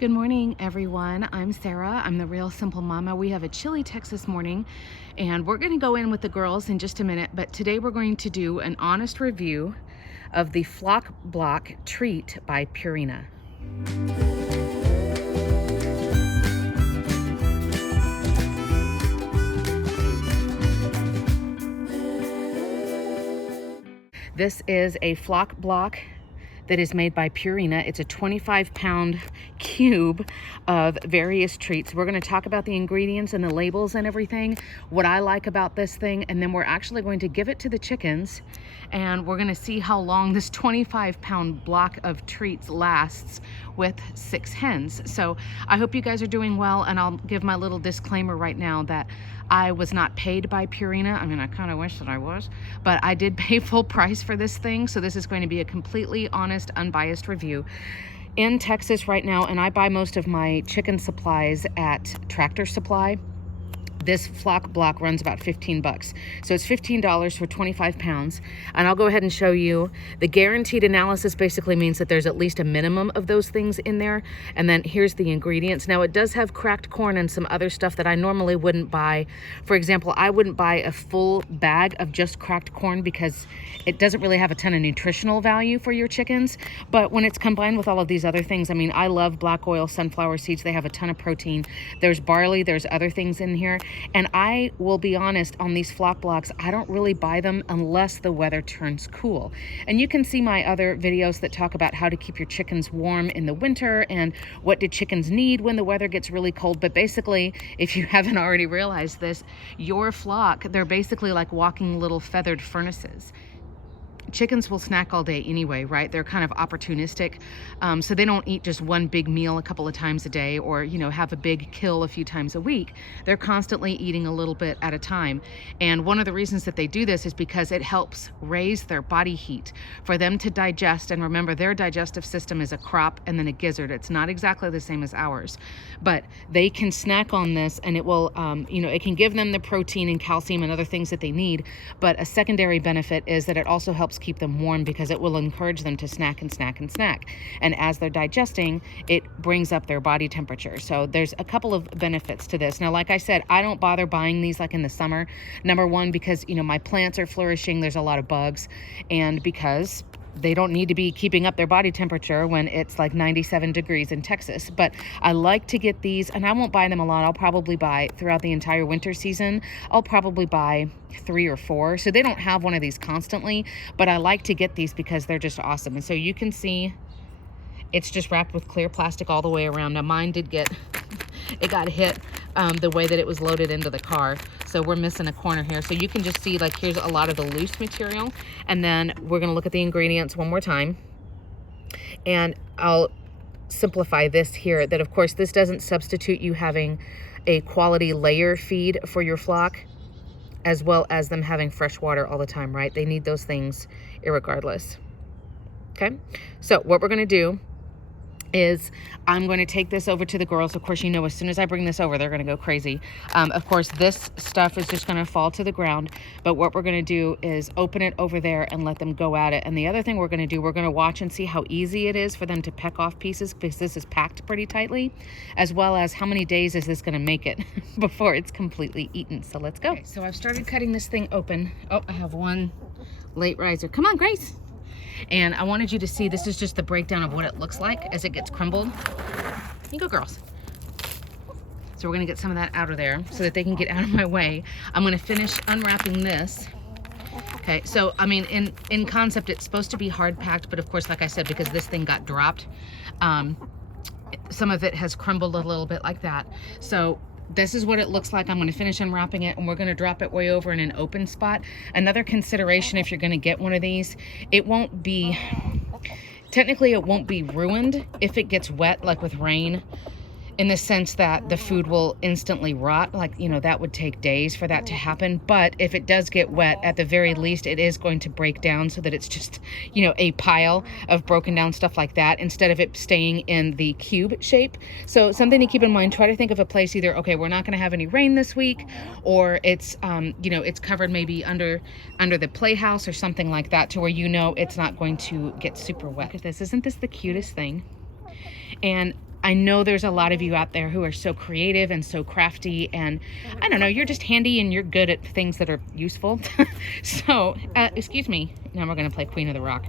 Good morning, everyone. I'm Sarah. I'm the Real Simple Mama. We have a chilly Texas morning, and we're going to go in with the girls in just a minute. But today we're going to do an honest review of the Flock Block treat by Purina. This is a Flock Block that is made by Purina. It's a 25-pound cube of various treats. We're going to talk about the ingredients and the labels and everything, what I like about this thing, and then we're actually going to give it to the chickens, and we're going to see how long this 25-pound block of treats lasts with 6 hens. So I hope you guys are doing well, and I'll give my little disclaimer right now that I was not paid by Purina. I mean, I kind of wish that I was, but I did pay full price for this thing. So this is going to be a completely honest, unbiased review. In Texas right now, and I buy most of my chicken supplies at Tractor Supply, this Flock Block runs about 15 bucks. So it's $15 for 25 pounds. And I'll go ahead and show you. The guaranteed analysis basically means that there's at least a minimum of those things in there. And then here's the ingredients. Now it does have cracked corn and some other stuff that I normally wouldn't buy. For example, I wouldn't buy a full bag of just cracked corn because it doesn't really have a ton of nutritional value for your chickens. But when it's combined with all of these other things, I mean, I love black oil sunflower seeds. They have a ton of protein. There's barley, there's other things in here. And I will be honest, on these Flock Blocks, I don't really buy them unless the weather turns cool. And you can see my other videos that talk about how to keep your chickens warm in the winter and what do chickens need when the weather gets really cold. But basically, if you haven't already realized this, your flock, they're basically like walking little feathered furnaces. Chickens will snack all day anyway, right? They're kind of opportunistic. So they don't eat just one big meal a couple of times a day or, you know, have a big kill a few times a week. They're constantly eating a little bit at a time. And one of the reasons that they do this is because it helps raise their body heat for them to digest. And remember, their digestive system is a crop and then a gizzard. It's not exactly the same as ours, but they can snack on this and it will, you know, it can give them the protein and calcium and other things that they need. But a secondary benefit is that it also helps keep them warm because it will encourage them to snack and snack and snack. And as they're digesting, it brings up their body temperature. So there's a couple of benefits to this. Now, like I said, I don't bother buying these like in the summer. Number one, because, you know, my plants are flourishing. There's a lot of bugs. And because they don't need to be keeping up their body temperature when it's like 97 degrees in Texas. But I like to get these, and I won't buy them a lot. I'll probably buy throughout the entire winter season. I'll probably buy 3 or 4. So they don't have one of these constantly, but I like to get these because they're just awesome. And so you can see it's just wrapped with clear plastic all the way around. Now mine did get, it got hit the way that it was loaded into the car. So we're missing a corner here. So you can just see, like, here's a lot of the loose material. And then we're gonna look at the ingredients one more time. And I'll simplify this here, that of course this doesn't substitute you having a quality layer feed for your flock, as well as them having fresh water all the time, right? They need those things irregardless. Okay, so what we're gonna do is I'm going to take this over to the girls. Of course, you know, as soon as I bring this over, they're going to go crazy. Of course, this stuff is just going to fall to the ground. But what we're going to do is open it over there and let them go at it. And the other thing we're going to do, we're going to watch and see how easy it is for them to peck off pieces because this is packed pretty tightly, as well as how many days is this going to make it before it's completely eaten. So let's go. Okay, so I've started cutting this thing open. Oh, I have one late riser. Come on, Grace. And I wanted you to see, this is just the breakdown of what it looks like as it gets crumbled. You go, girls. So we're gonna get some of that out of there so that they can get out of my way. I'm gonna finish unwrapping this. Okay, so I mean, in concept, it's supposed to be hard packed, but of course, like I said, because this thing got dropped, some of it has crumbled a little bit like that. So this is what it looks like. I'm going to finish unwrapping it and we're going to drop it way over in an open spot. Another consideration if you're going to get one of these, it won't be, technically it won't be ruined if it gets wet, like with rain, in the sense that the food will instantly rot. Like, you know, that would take days for that to happen. But if it does get wet, at the very least, it is going to break down so that it's just, you know, a pile of broken down stuff like that instead of it staying in the cube shape. So something to keep in mind, try to think of a place either, okay, we're not going to have any rain this week, or it's, you know, it's covered maybe under the playhouse or something like that to where, you know, it's not going to get super wet. Look at this. Isn't this the cutest thing? And I know there's a lot of you out there who are so creative and so crafty, and I don't know, you're just handy and you're good at things that are useful. So, excuse me, now we're gonna play Queen of the Rock.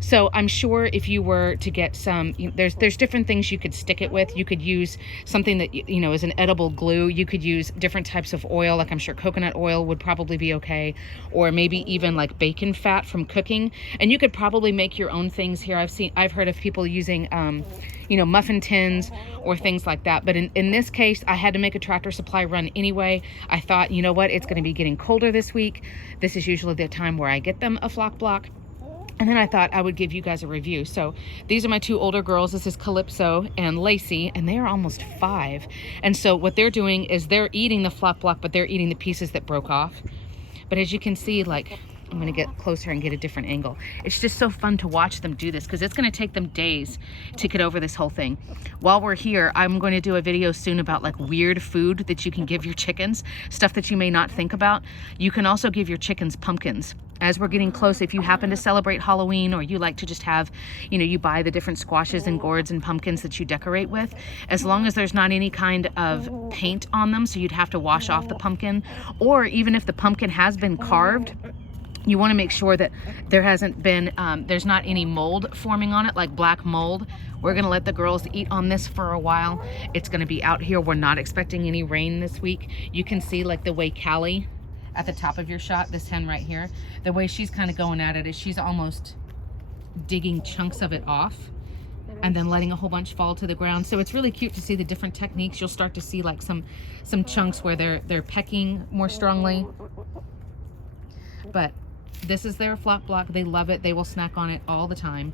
So I'm sure if you were to get some, there's different things you could stick it with. You could use something that, is an edible glue. You could use different types of oil, like I'm sure coconut oil would probably be okay, or maybe even like bacon fat from cooking. And you could probably make your own things here. I've heard of people using, muffin tins or things like that. But in this case, I had to make a Tractor Supply run anyway. I thought, you know what, it's going to be getting colder this week. This is usually the time where I get them a flock block. And then I thought I would give you guys a review. So these are my two older girls. This is Calypso and Lacey, and they are almost 5. And so what they're doing is they're eating the flock block, but they're eating the pieces that broke off. But as you can see, like, I'm gonna get closer and get a different angle. It's just so fun to watch them do this because it's gonna take them days to get over this whole thing. While we're here, I'm going to do a video soon about like weird food that you can give your chickens, stuff that you may not think about. You can also give your chickens pumpkins. As we're getting close, if you happen to celebrate Halloween, or you like to just have, you buy the different squashes and gourds and pumpkins that you decorate with, as long as there's not any kind of paint on them, so you'd have to wash off the pumpkin, or even if the pumpkin has been carved, you want to make sure that there hasn't been, there's not any mold forming on it, like black mold. We're going to let the girls eat on this for a while. It's going to be out here. We're not expecting any rain this week. You can see like the way Callie, at the top of your shot, this hen right here, the way she's kind of going at it is she's almost digging chunks of it off and then letting a whole bunch fall to the ground. So it's really cute to see the different techniques. You'll start to see like some chunks where they're pecking more strongly. But this is their flock block. They love it. They will snack on it all the time.